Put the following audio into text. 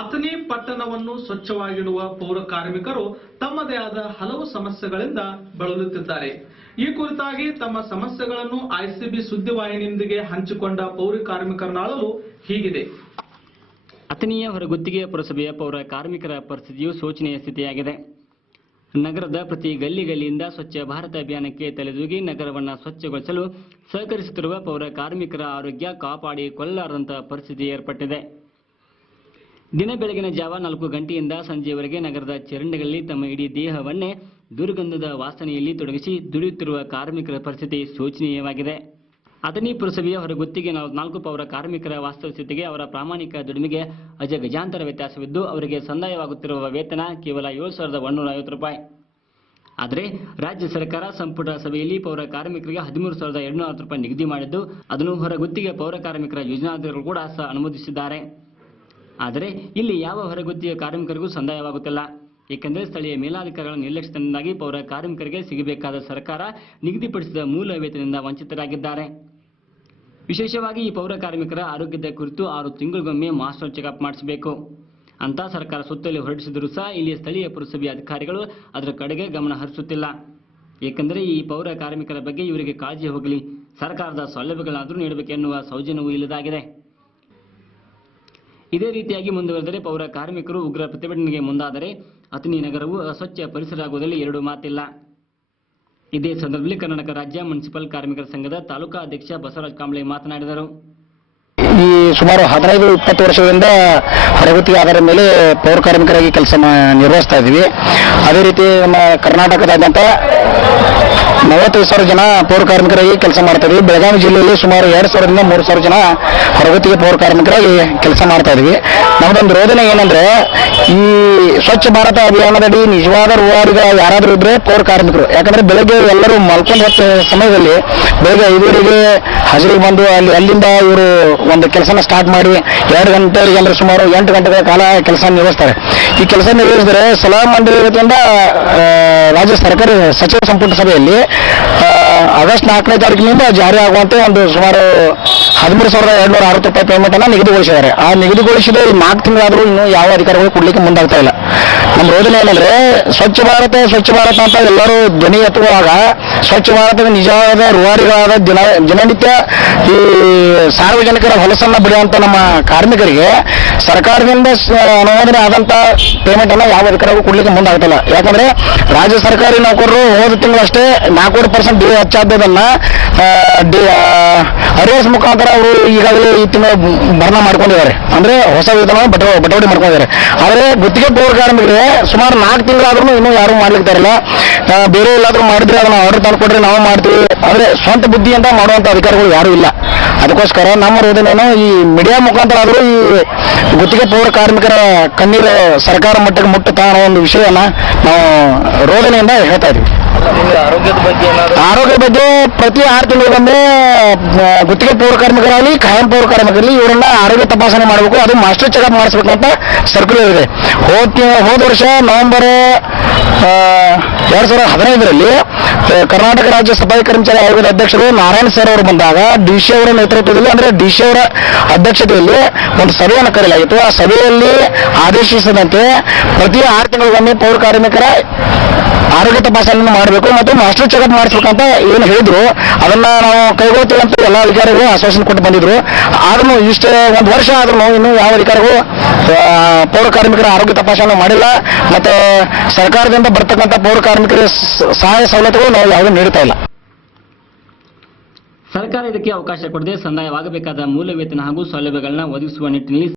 ಅಥಣಿ ಪಟ್ಟಣವನ್ನು ಸ್ವಚ್ಛವಾಗಿಡುವ ಪೌರ ಕಾರ್ಮಿಕರು ತಮ್ಮದೇ ಆದ ಹಲವು ಸಮಸ್ಯೆಗಳಿಂದ ಬಳಲುತ್ತಿದ್ದಾರೆ. ಈ ಕುರಿತಾಗಿ ತಮ್ಮ ಸಮಸ್ಯೆಗಳನ್ನು ಐಸಿಬಿ ಸುದ್ದಿವಾಹಿನಿಯೊಂದಿಗೆ ಹಂಚಿಕೊಂಡ ಪೌರ ಕಾರ್ಮಿಕರನಾಳಲು ಹೀಗಿದೆ. ಅಥಣಿಯ ಹೊರಗುತ್ತಿಗೆ ಪುರಸಭೆಯ ಪೌರ ಕಾರ್ಮಿಕರ ಪರಿಸ್ಥಿತಿಯು ಶೋಚನೀಯ ಸ್ಥಿತಿಯಾಗಿದೆ. ನಗರದ ಪ್ರತಿ ಗಲ್ಲಿಯಿಂದ ಸ್ವಚ್ಛ ಭಾರತ ಅಭಿಯಾನಕ್ಕೆ ತಲೆದೂಗಿ ನಗರವನ್ನು ಸ್ವಚ್ಛಗೊಳಿಸಲು ಸಹಕರಿಸುತ್ತಿರುವ ಪೌರ ಕಾರ್ಮಿಕರ ಆರೋಗ್ಯ ಕಾಪಾಡಿಕೊಳ್ಳಲಾರದಂತಹ ಪರಿಸ್ಥಿತಿ ಏರ್ಪಟ್ಟಿದೆ. ದಿನ ಬೆಳಗಿನ ಜಾವ 4 ಗಂಟೆಯಿಂದ ಸಂಜೆಯವರೆಗೆ ನಗರದ ಚರಂಡಿಗಳಲ್ಲಿ ತಮ್ಮ ಇಡೀ ದೇಹವನ್ನೇ ದುರ್ಗಂಧದ ವಾಸನೆಯಲ್ಲಿ ತೊಡಗಿಸಿ ದುಡಿಯುತ್ತಿರುವ ಕಾರ್ಮಿಕರ ಪರಿಸ್ಥಿತಿ ಶೋಚನೀಯವಾಗಿದೆ. ಅಥಣಿ ಪುರಸಭೆಯ ಹೊರಗುತ್ತಿಗೆ 4 ಪೌರ ಕಾರ್ಮಿಕರ ವಾಸ್ತವ ಸ್ಥಿತಿಗೆ ಅವರ ಪ್ರಾಮಾಣಿಕ ದುಡಿಮೆಗೆ ಅಜಗಜಾಂತರ ವ್ಯತ್ಯಾಸವಿದ್ದು, ಅವರಿಗೆ ಸಂದಾಯವಾಗುತ್ತಿರುವ ವೇತನ ಕೇವಲ 7,150 ರೂಪಾಯಿ. ಆದರೆ ರಾಜ್ಯ ಸರ್ಕಾರ ಸಂಪುಟ ಸಭೆಯಲ್ಲಿ ಪೌರ ಕಾರ್ಮಿಕರಿಗೆ 13,260 ರೂಪಾಯಿ ನಿಗದಿ ಮಾಡಿದ್ದು, ಅದನ್ನು ಹೊರಗುತ್ತಿಗೆ ಪೌರ ಕಾರ್ಮಿಕರ ಯೋಜನಾಧಿಕಾರಿಗಳು ಕೂಡ ಸಹ ಅನುಮೋದಿಸಿದ್ದಾರೆ. ಆದರೆ ಇಲ್ಲಿ ಯಾವ ಹೊರಗುತ್ತಿಗೆ ಕಾರ್ಮಿಕರಿಗೂ ಸಂದಾಯವಾಗುತ್ತಿಲ್ಲ. ಏಕೆಂದರೆ ಸ್ಥಳೀಯ ಮೇಲಾಧಿಕಾರಿಗಳ ನಿರ್ಲಕ್ಷ್ಯದಿಂದಾಗಿ ಪೌರ ಕಾರ್ಮಿಕರಿಗೆ ಸಿಗಬೇಕಾದ ಸರ್ಕಾರ ನಿಗದಿಪಡಿಸಿದ ಮೂಲ ವೇತನದಿಂದ ವಂಚಿತರಾಗಿದ್ದಾರೆ. ವಿಶೇಷವಾಗಿ ಈ ಪೌರ ಕಾರ್ಮಿಕರ ಆರೋಗ್ಯದ ಕುರಿತು 6 ತಿಂಗಳಿಗೊಮ್ಮೆ ಮಾಸ್ಟರ್ ಚೆಕಪ್ ಮಾಡಿಸಬೇಕು ಅಂತ ಸರ್ಕಾರ ಸುತ್ತಲೇ ಹೊರಡಿಸಿದರೂ ಸಹ ಇಲ್ಲಿ ಸ್ಥಳೀಯ ಪುರಸಭೆಯ ಅಧಿಕಾರಿಗಳು ಅದರ ಕಡೆಗೆ ಗಮನ ಹರಿಸುತ್ತಿಲ್ಲ. ಏಕೆಂದರೆ ಈ ಪೌರ ಕಾರ್ಮಿಕರ ಬಗ್ಗೆ ಇವರಿಗೆ ಕಾಳಜಿ ಹೋಗಲಿ, ಸರ್ಕಾರದ ಸೌಲಭ್ಯಗಳಾದರೂ ನೀಡಬೇಕೆನ್ನುವ ಸೌಜನ್ಯವೂ ಇಲ್ಲದಾಗಿದೆ. ಇದೇ ರೀತಿಯಾಗಿ ಮುಂದುವರೆದರೆ ಪೌರ ಕಾರ್ಮಿಕರು ಉಗ್ರ ಪ್ರತಿಭಟನೆಗೆ ಮುಂದಾದರೆ ಅಥಣಿ ನಗರವು ಅಸ್ವಚ್ಛ ಪರಿಸರ ಆಗುವುದರಲ್ಲಿ 2 ಮಾತಿಲ್ಲ. ಇದೇ ಸಂದರ್ಭದಲ್ಲಿ ಕರ್ನಾಟಕ ರಾಜ್ಯ ಮುನ್ಸಿಪಲ್ ಕಾರ್ಮಿಕರ ಸಂಘದ ತಾಲೂಕಾ ಅಧ್ಯಕ್ಷ ಬಸವರಾಜ ಕಾಂಬ್ಳೆ ಮಾತನಾಡಿದರು. ಈ ಸುಮಾರು 15-20 ವರ್ಷಗಳಿಂದ ಹೊರಗುತ್ತಿಗೆ ಆಧಾರದ ಮೇಲೆ ಪೌರ ಕಾರ್ಮಿಕರಾಗಿ ಕೆಲಸ ನಿರ್ವಹಿಸ್ತಾ ಇದ್ದೀವಿ. ಅದೇ ರೀತಿ ನಮ್ಮ ಕರ್ನಾಟಕದಾದ್ಯಂತ 45,000 ಜನ ಪೌರ ಕಾರ್ಮಿಕರಾಗಿ ಕೆಲಸ ಮಾಡ್ತಾ ಇದ್ವಿ. ಬೆಳಗಾವಿ ಜಿಲ್ಲೆಯಲ್ಲಿ ಸುಮಾರು 2,000ರಿಂದ 3,000 ಜನ ಹೊರಗುತ್ತಿಗೆ ಪೌರ ಕಾರ್ಮಿಕರಾಗಿ ಕೆಲಸ ಮಾಡ್ತಾ ಇದ್ವಿ. ನಮ್ಮದೊಂದು ರೋದನೆ ಏನಂದ್ರೆ, ಈ ಸ್ವಚ್ಛ ಭಾರತ ಅಭಿಯಾನದಡಿ ನಿಜವಾದ ರೂವಾರಿಗ ಯಾರಾದರೂ ಇದ್ರೆ ಪೌರ ಕಾರ್ಮಿಕರು. ಯಾಕಂದ್ರೆ ಬೆಳಗ್ಗೆ ಎಲ್ಲರೂ ಮಲ್ಕೊಂಡು ಹೊತ್ತ ಸಮಯದಲ್ಲಿ ಬೆಳಗ್ಗೆ 5 ಹಾಜರಿಗೆ ಬಂದು ಅಲ್ಲಿಂದ ಇವರು ಒಂದು ಕೆಲಸನ ಸ್ಟಾರ್ಟ್ ಮಾಡಿ 2 ಗಂಟೆವರೆಗೆ ಅಂದ್ರೆ ಸುಮಾರು 8 ಗಂಟೆಗಳ ಕಾಲ ಕೆಲಸ ನಿರ್ವಹಿಸ್ತಾರೆ. ಈ ಕೆಲಸ ನಿರ್ವಹಿಸಿದರೆ ಸಲಹಾ ಮಂಡಳಿ ವತಿಯಿಂದ ರಾಜ್ಯ ಸರ್ಕಾರಿ ಸಚಿವ ಸಂಪುಟ ಸಭೆಯಲ್ಲಿ ಆಗಸ್ಟ್ 4ನೇ ತಾರೀಕಿನಿಂದ ಜಾರಿ ಆಗುವಂತೆ ಒಂದು ಸುಮಾರು 13,260 ರೂಪಾಯಿ ಪೇಮೆಂಟ್ ಅನ್ನು ನಿಗದಿಗೊಳಿಸಿದ್ದಾರೆ. ಆ ನಿಗದಿಗೊಳಿಸಿದ 4 ತಿಂಗಳಾದರೂ ಇನ್ನೂ ಯಾವ ಅಧಿಕಾರಿಗಳು ಕೊಡ್ಲಿಕ್ಕೆ ಮುಂದಾಗ್ತಾ ಇಲ್ಲ. ನಮ್ಮ ರೋದನೆ ಏನಂದ್ರೆ, ಸ್ವಚ್ಛ ಭಾರತ ಅಂತ ಎಲ್ಲರೂ ಧ್ವನಿ ಎತ್ತುವಾಗ ಸ್ವಚ್ಛ ಭಾರತದ ನಿಜವಾದ ರೂವಾರಿಗಳಾದ ದಿನನಿತ್ಯ ಈ ಸಾರ್ವಜನಿಕರ ಹೊಲಸನ್ನ ಬಿಡುವಂತ ನಮ್ಮ ಕಾರ್ಮಿಕರಿಗೆ ಸರ್ಕಾರದಿಂದ ಅನುಮೋದನೆ ಆದಂತ ಪೇಮೆಂಟ್ ಅನ್ನ ಯಾವ ಅಧಿಕಾರಿಗಳು ಕೊಡ್ಲಿಕ್ಕೆ ಮುಂದಾಗ್ತಿಲ್ಲ. ಯಾಕಂದ್ರೆ ರಾಜ್ಯ ಸರ್ಕಾರಿ ನೌಕರರು ಹೋದ ತಿಂಗಳಷ್ಟೇ 4% ಡಿ ಹೆಚ್ಚಾದದನ್ನ ಅರಿಯರ್ಸ್ ಮುಖಾಂತರ ಅವರು ಈಗಾಗಲೇ ಈ ತಿಂಗಳು ಭರ್ನಾ ಮಾಡ್ಕೊಂಡಿದ್ದಾರೆ. ಅಂದ್ರೆ ಹೊಸ ವೇತನ ಬಟವಣೆ ಮಾಡ್ಕೊಂಡಿದ್ದಾರೆ. ಆದರೆ ಗುತ್ತಿಗೆ ಪೌರ ಕಾರ್ಮಿಕರಿಗೆ ಸುಮಾರು 4 ತಿಂಗಳಾದ್ರೂ ಇನ್ನೂ ಯಾರು ಮಾಡ್ಲಿಕ್ಕೆ ಇರಲ್ಲ. ಬೇರೆ ಎಲ್ಲಾದ್ರೂ ಮಾಡಿದ್ರೆ ಅದನ್ನ ಆರ್ಡರ್ ತಂದುಕೊಟ್ರೆ ನಾವು ಮಾಡ್ತೀವಿ, ಆದ್ರೆ ಸ್ವಂತ ಬುದ್ಧಿಯಿಂದ ಮಾಡುವಂತ ಅಧಿಕಾರಿಗಳು ಯಾರು ಇಲ್ಲ. ಅದಕ್ಕೋಸ್ಕರ ನಮ್ಮ ರೋದನೆಯನ್ನು ಈ ಮೀಡಿಯಾ ಮುಖಾಂತರ ಆದರೂ ಈ ಗುತ್ತಿಗೆ ಪೌರ ಕಾರ್ಮಿಕರ ಕಣ್ಣೀರು ಸರ್ಕಾರ ಮಟ್ಟಕ್ಕೆ ಮುಟ್ಟುತ್ತಾ ಅನ್ನೋ ಒಂದು ವಿಷಯವನ್ನ ನಾವು ರೋದನೆಯಿಂದ ಹೇಳ್ತಾ ಇದೀವಿ. ಆರೋಗ್ಯ ಬಗ್ಗೆ ಪ್ರತಿ 6 ತಿಂಗಳಿಗೊಮ್ಮೆ ಗುತ್ತಿಗೆ ಪೌರ ಕಾರ್ಮಿಕರಾಗಲಿ ಕಾಯಂ ಪೌರ ಕಾರ್ಮಿಕರಲ್ಲಿ ಇವರನ್ನ ಆರೋಗ್ಯ ತಪಾಸಣೆ ಮಾಡಬೇಕು, ಅದು ಮಾಸ್ಟರ್ ಚೆಕಪ್ ಮಾಡಿಸ್ಬೇಕಂತ ಸರ್ಕ್ಯುಲರ್ ಇದೆ. ಹೋದ ವರ್ಷ ನವೆಂಬರ್ 2015ರಲ್ಲಿ ಕರ್ನಾಟಕ ರಾಜ್ಯ ಸಫಾಯಿ ಕರ್ಮಚಾರಿ ಆಯೋಗದ ಅಧ್ಯಕ್ಷರು ನಾರಾಯಣ ಸರ್ ಅವರು ಬಂದಾಗ ಡಿಸಿ ಅವರ ನೇತೃತ್ವದಲ್ಲಿ, ಅಂದ್ರೆ ಡಿಸಿ ಅವರ ಅಧ್ಯಕ್ಷತೆಯಲ್ಲಿ ಒಂದು ಸಭೆಯನ್ನು ಕರೆಯಲಾಗಿತ್ತು. ಆ ಸಭೆಯಲ್ಲಿ ಆದೇಶಿಸಿದಂತೆ ಪ್ರತಿ 6 ತಿಂಗಳಿಗೊಮ್ಮೆ ಪೌರ ಕಾರ್ಮಿಕರ ಆರೋಗ್ಯ ತಪಾಸಣೆ ಮಾಡಬೇಕು ಮತ್ತು ಮಾಸ್ಟರ್ ಚೆಕಪ್ ಮಾಡಿಸ್ಬೇಕಂತ ಏನು ಹೇಳಿದ್ರು, ಅದನ್ನ ನಾವು ಕೈಗೊಳ್ತೀವಿ ಅಂತ ಎಲ್ಲ ಅಧಿಕಾರಿಗಳು ಆಶ್ವಾಸನೆ ಕೊಟ್ಟು ಬಂದಿದ್ರು. ಆದ್ರೂ ಇಷ್ಟೇ 1 ವರ್ಷ ಆದ್ರೂ ಇನ್ನೂ ಯಾವ ಅಧಿಕಾರಿಗಳು ಪೌರ ಕಾರ್ಮಿಕರ ಆರೋಗ್ಯ ತಪಾಸಣೆ ಮಾಡಿಲ್ಲ. ಮತ್ತೆ ಸರ್ಕಾರದಿಂದ ಬರ್ತಕ್ಕಂಥ ಪೌರ ಕಾರ್ಮಿಕರ ಸಹಾಯ ಸವಲತ್ತುಗಳು ನಾವು ಯಾವುದೂ ನೀಡ್ತಾ ಇಲ್ಲ. ಸರ್ಕಾರ ಇದಕ್ಕೆ ಅವಕಾಶ ಕೊಡದೆ ಸಂದಾಯವಾಗಬೇಕಾದ ಮೂಲ ವೇತನ ಹಾಗೂ ಸೌಲಭ್ಯಗಳನ್ನ ಒದಗಿಸುವ ನಿಟ್ಟಿನಲ್ಲಿ